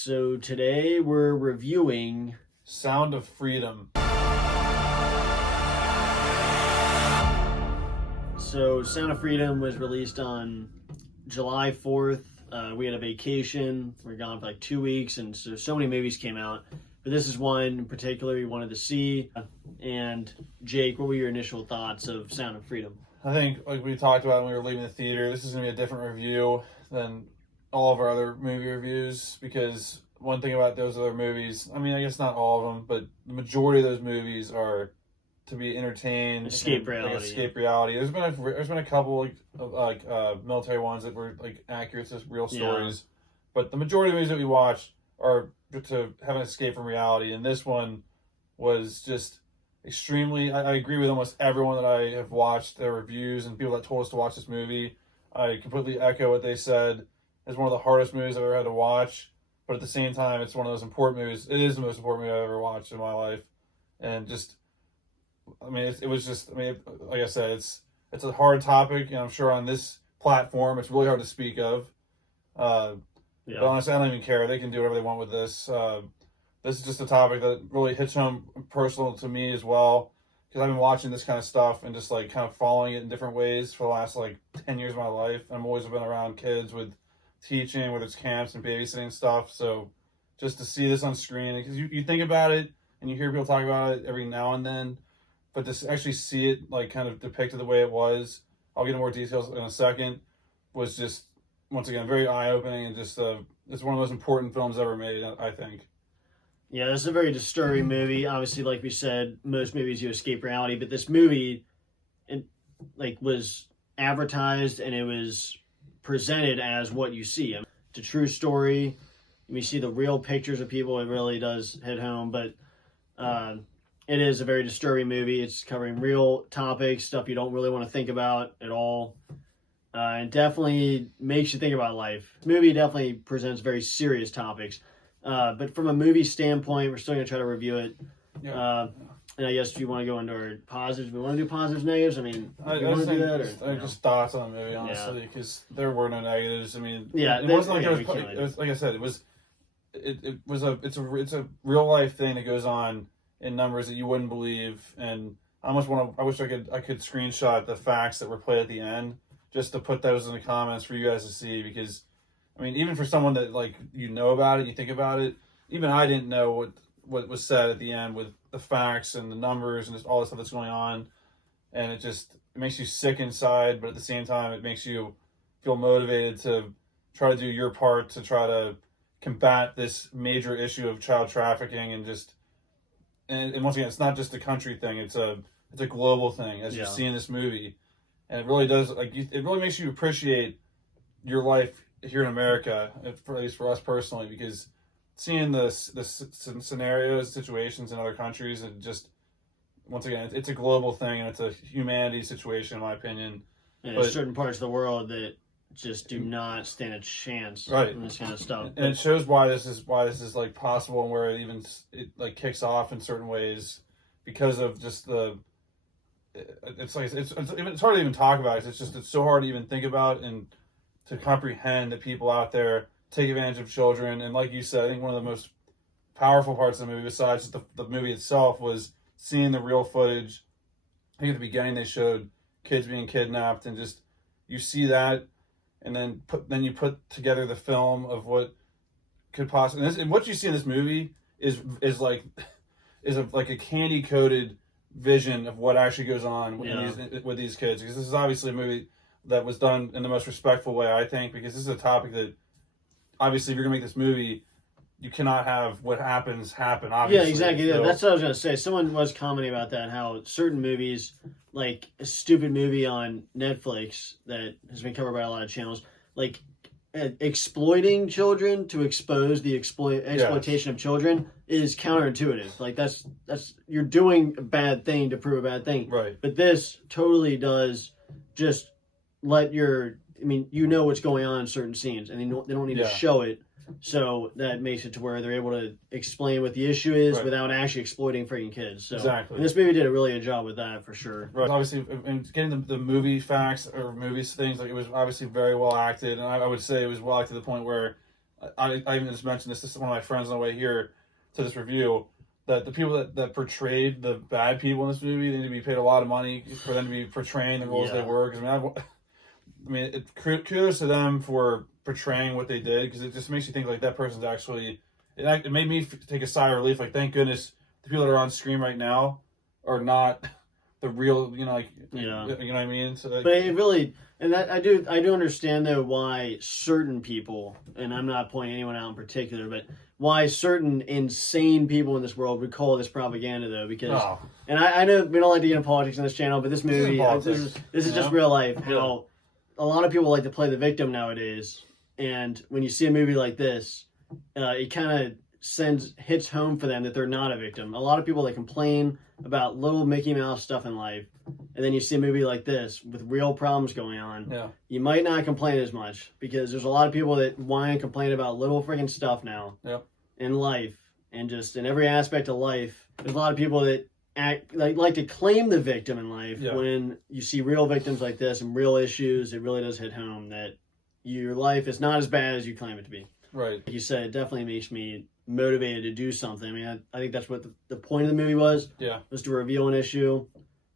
So today we're reviewing Sound of Freedom. So Sound of Freedom was released on July 4th. We had a vacation. We were gone for like 2 weeks, and so many movies came out. But this is one in particular we wanted to see. And Jake, what were your initial thoughts of Sound of Freedom? I think, like we talked about when we were leaving the theater, this is going to be a different review than all of our other movie reviews, because one thing about those other movies, I mean, I guess not all of them, but the majority of those movies are to be entertained, Escape reality. Like escape reality. There's been a couple military ones that were like accurate to real stories, but the majority of movies that we watch are to have an escape from reality, and this one was just extremely. I agree with almost everyone that I have watched their reviews and people that told us to watch this movie. I completely echo what they said. It's one of the hardest movies I've ever had to watch, but at the same time, it's one of those important movies. It is the most important movie I've ever watched in my life, and just, I mean, it was just, I mean, like I said, it's a hard topic, and I'm sure on this platform, it's really hard to speak of. But honestly, I don't even care. They can do whatever they want with this. This is just a topic that really hits home personal to me as well, because I've been watching this kind of stuff and just like kind of following it in different ways for the last like 10 years of my life. I'm always been around kids with teaching, whether it's camps and babysitting stuff. So just to see this on screen, because you think about it and you hear people talk about it every now and then, but to actually see it like kind of depicted the way it was, I'll get into more details in a second, was just, once again, very eye-opening, and just it's one of the most important films ever made, I think. Yeah, this is a very disturbing movie. Obviously, like we said, most movies you escape reality, but this movie, it was advertised and it was presented as what you see. It's a true story. We see the real pictures of people. It really does hit home, but it is a very disturbing movie. It's covering real topics, stuff you don't really want to think about at all. It definitely makes you think about life. The movie definitely presents very serious topics. But from a movie standpoint, we're still going to try to review it. And I guess if you want to go into our positives, we want to do positives, negatives. I mean, I just thouts on the movie, honestly, because there were no negatives. I mean, it wasn't like it was like I said, it's a real life thing that goes on in numbers that you wouldn't believe, and I wish I could screenshot the facts that were played at the end just to put those in the comments for you guys to see, because I mean, even for someone that like about it, you think about it, even I didn't know what was said at the end with the facts and the numbers and just all the stuff that's going on, and it makes you sick inside, but at the same time it makes you feel motivated to try to do your part to try to combat this major issue of child trafficking, and once again, it's not just a country thing, it's a global thing, as you see in this movie, and it really does, it really makes you appreciate your life here in America, at least for us personally, because seeing the scenarios, situations in other countries, and just, once again, it's a global thing, and it's a humanity situation, in my opinion. And there's certain parts of the world that just do not stand a chance in this kind of stuff. And it shows why this is like possible, and where it like kicks off in certain ways, because of just it's hard to even talk about. It's so hard to even think about and to comprehend that people out there take advantage of children. And like you said, I think one of the most powerful parts of the movie, besides the movie itself, was seeing the real footage. I think at the beginning they showed kids being kidnapped, and just, you see that, and then you put together the film of what could possibly, and what you see in this movie is like a candy coated vision of what actually goes on with these kids, because this is obviously a movie that was done in the most respectful way, I think, because this is a topic that, obviously, if you're gonna make this movie, you cannot have what happens happen, obviously. Yeah, exactly. So, that's what I was gonna say. Someone was commenting about that, how certain movies, like a stupid movie on Netflix that has been covered by a lot of channels, like exploiting children to expose the exploitation of children, is counterintuitive. Like that's you're doing a bad thing to prove a bad thing. Right. But this totally does just let what's going on in certain scenes, and they don't need to show it, so that makes it to where they're able to explain what the issue is without actually exploiting freaking kids. So, exactly. And this movie did a really good job with that, for sure. Right. Obviously, and getting the movie facts or movies things, like, it was obviously very well acted, and I would say it was well acted to the point where I even just mentioned this to one of my friends on the way here to this review, that the people that portrayed the bad people in this movie, they need to be paid a lot of money for them to be portraying the roles they were. Because kudos to them for portraying what they did, because it just makes you think like that person's actually. It made me take a sigh of relief. Like, thank goodness the people that are on screen right now are not the real. You know, like you know what I mean. So, like, but it really, and that I do understand though why certain people, and I'm not pointing anyone out in particular, but why certain insane people in this world would call this propaganda though, because and I know we don't like to get into politics on this channel, but this movie, this is just real life. How a lot of people like to play the victim nowadays, and when you see a movie like this, it kind of hits home for them that they're not a victim. A lot of people that complain about little Mickey Mouse stuff in life, and then you see a movie like this with real problems going on, you might not complain as much, because there's a lot of people that whine and complain about little freaking stuff now in life, and just in every aspect of life. There's a lot of people that act like to claim the victim in life. When you see real victims like this and real issues, it really does hit home that your life is not as bad as you claim it to be. Right. Like you said, it definitely makes me motivated to do something. I mean, I think that's what the point of the movie was. Was to reveal an issue.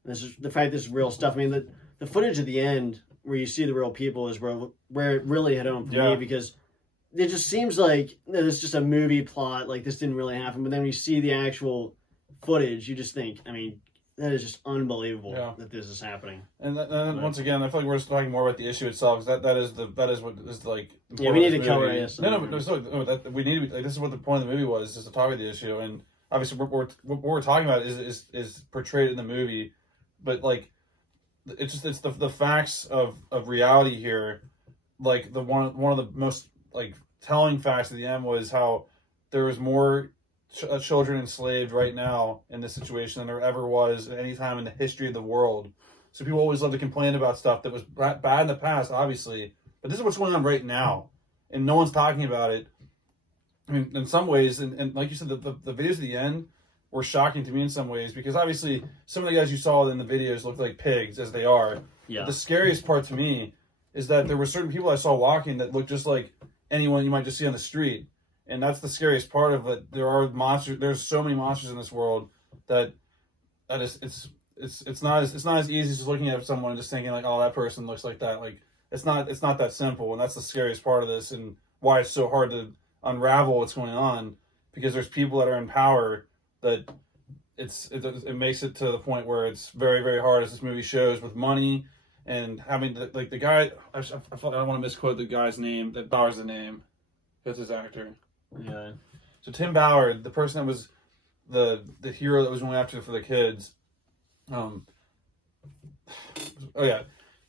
This is the fact this is real stuff. I mean, the footage at the end where you see the real people is where it really hit home for me, because it just seems like it's just a movie plot. Like, this didn't really happen. But then when you see the actual footage, you just think, I mean, that is just unbelievable that this is happening. And once again, I feel like we're just talking more about the issue itself, because that is what is like. Yeah, we need to cover it. No, we need to be like, this is what the point of the movie was, just to talk about the issue, and obviously what we're talking about is portrayed in the movie, but like it's the facts of reality here. Like one of the most like telling facts at the end was how there was more children enslaved right now in this situation than there ever was at any time in the history of the world. So people always love to complain about stuff that was bad in the past, obviously, but this is what's going on right now, and no one's talking about it. I mean, in some ways, and like you said, the videos at the end were shocking to me in some ways, because obviously some of the guys you saw in the videos looked like pigs, as they are. But the scariest part to me is that there were certain people I saw walking that looked just like anyone you might just see on the street. And that's the scariest part of it. There are monsters. There's so many monsters in this world that it's not as easy as just looking at someone and just thinking like, oh, that person looks like that. Like, it's not that simple. And that's the scariest part of this, and why it's so hard to unravel what's going on, because there's people that are in power that it makes it to the point where it's very, very hard, as this movie shows, with money and having the guy. I don't want to misquote the guy's name. That Bauer's the name. That's his actor. Yeah. So Tim Bauer, the person that was the hero that was going after for the kids,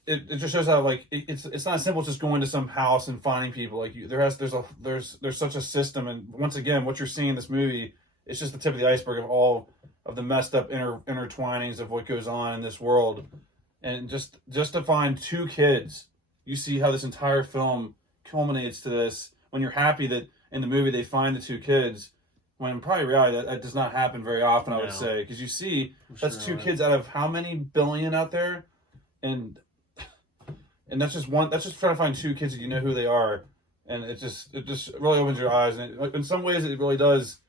it just shows how like it's not simple just going to some house and finding people. Like there's such a system, and once again, what you're seeing in this movie, it's just the tip of the iceberg of all of the messed up intertwinings of what goes on in this world. And just to find two kids, you see how this entire film culminates to this. When you're happy that in the movie they find the two kids, when in probably reality that does not happen very often, I would say, because you see that's two kids out of how many billion out there, and that's just one. That's just trying to find two kids that you know who they are, and it just really opens your eyes, and in some ways it really does.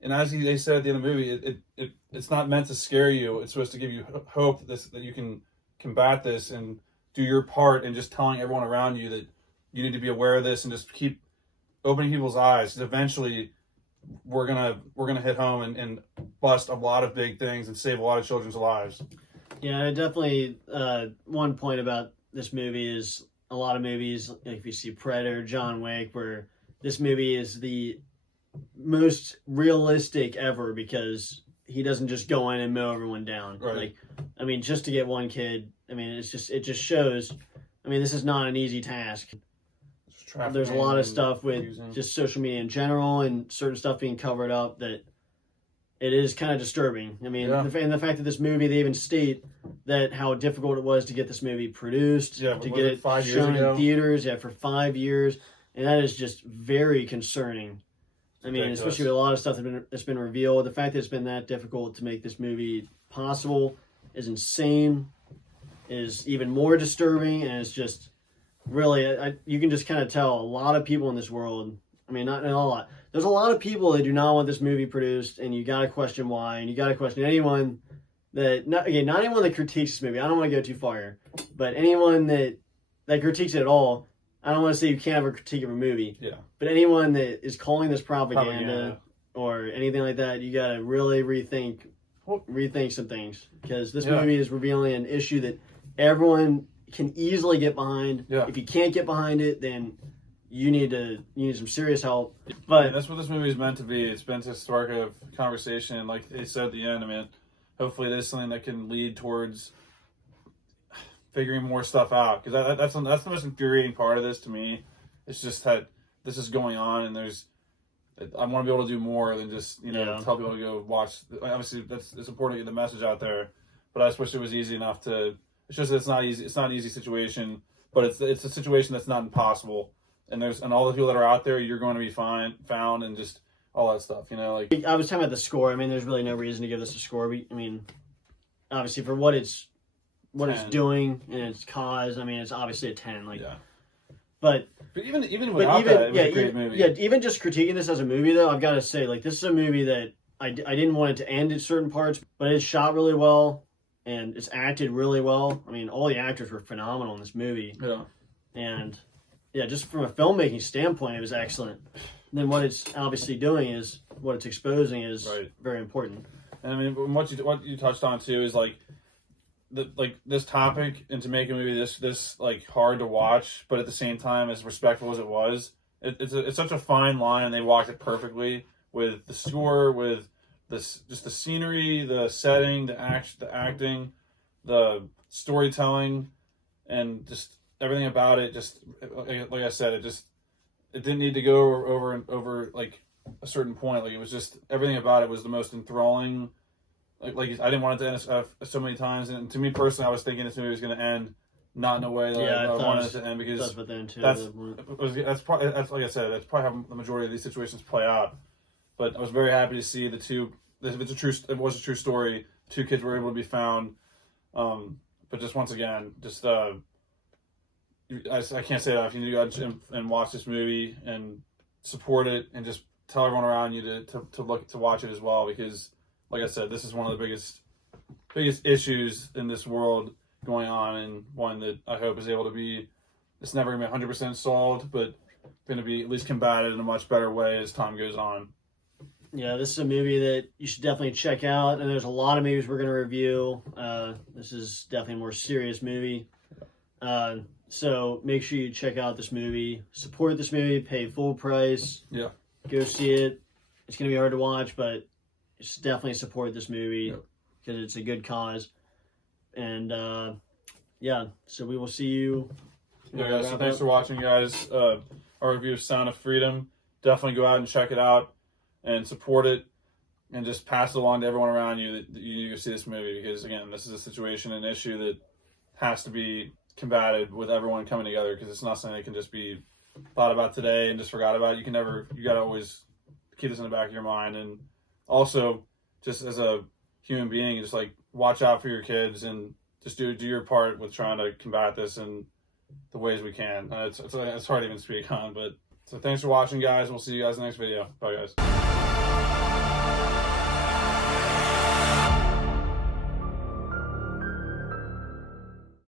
And as they said at the end of the movie, it's not meant to scare you. It's supposed to give you hope that you can combat this and do your part, and just telling everyone around you that you need to be aware of this and just keep opening people's eyes, because eventually we're gonna hit home and bust a lot of big things and save a lot of children's lives. Yeah, definitely. One point about this movie is a lot of movies, like if you see Predator, John Wick, where this movie is the most realistic ever, because he doesn't just go in and mow everyone down. Right. Like, I mean, just to get one kid, I mean, it just shows. I mean, this is not an easy task. There's a lot of stuff with just social media in general and certain stuff being covered up that it is kind of disturbing. I mean, and the fact that this movie, they even state that how difficult it was to get this movie produced, to get it shown in theaters, for 5 years, and that is just very concerning. I mean, especially with a lot of stuff that's been revealed, the fact that it's been that difficult to make this movie possible is insane, is even more disturbing, and it's just really, you can just kind of tell a lot of people in this world I mean, not a lot. There's a lot of people that do not want this movie produced, and you got to question why, and you got to question anyone that, not anyone that critiques this movie. I don't want to go too far here, but anyone that critiques it at all. I don't want to say you can't have a critique of a movie. Yeah. But anyone that is calling this propaganda. Or anything like that, you got to really rethink some things, because this movie is revealing an issue that everyone can easily get behind. Yeah. If you can't get behind it, then you need some serious help. But that's what this movie is meant to be. It's meant to spark a conversation, like they said at the end. I mean, hopefully there's something that can lead towards figuring more stuff out, because that's the most infuriating part of this to me. It's just that this is going on, and I want to be able to do more than just tell people to go watch. Obviously, it's important to get the message out there, but I just wish it was easy enough to. It's just it's not easy. It's not an easy situation, but it's a situation that's not impossible. And all the people that are out there, you're going to be found, and just all that stuff. Like I was talking about the score. I mean, there's really no reason to give this a score. I mean, obviously for what it's doing and its cause. I mean, it's obviously a 10. But even without that, it was a great movie. Yeah, even just critiquing this as a movie, though, I've got to say, like, this is a movie that I didn't want it to end at certain parts, but it's shot really well, and it's acted really well. I mean, all the actors were phenomenal in this movie. Yeah. And, yeah, just from a filmmaking standpoint, it was excellent. And then what it's obviously doing is, what it's exposing is very important. And, I mean, what you touched on, too, is, like, this topic, and to make a movie this like hard to watch, but at the same time as respectful as it was, it's such a fine line, and they walked it perfectly with the score, with just the scenery, the setting, the acting, the storytelling, and just everything about it. Just like I said, it didn't need to go over like a certain point. Like, it was just everything about it was the most enthralling. Like I didn't want it to end so many times, and to me personally, I was thinking this movie was going to end not in a way that I wanted it to end, because that's probably like I said, that's probably how the majority of these situations play out. But I was very happy to see the two. If it was a true story, 2 kids were able to be found. But just once again, I can't say that if you need to go out and watch this movie and support it, and just tell everyone around you to watch it as well, because, like I said, this is one of the biggest issues in this world going on, and one that I hope is able to be. It's never going to be 100% solved, but going to be at least combated in a much better way as time goes on. Yeah, this is a movie that you should definitely check out, and there's a lot of movies we're going to review. This is definitely a more serious movie. So make sure you check out this movie, support this movie, pay full price. Yeah. Go see it. It's going to be hard to watch, but just definitely support this movie because it's a good cause. And so we will see you. Yeah, guys. So thanks for watching, guys. Our review of Sound of Freedom. Definitely go out and check it out and support it, and just pass it along to everyone around you that you need to see this movie, because, again, this is a situation, an issue that has to be combated with everyone coming together, because it's not something that can just be thought about today and just forgot about. You got to always keep this in the back of your mind. And also, just as a human being, just like watch out for your kids, and just do your part with trying to combat this in the ways we can. It's hard to even speak on, but so thanks for watching, guys. We'll see you guys in the next video. Bye, guys.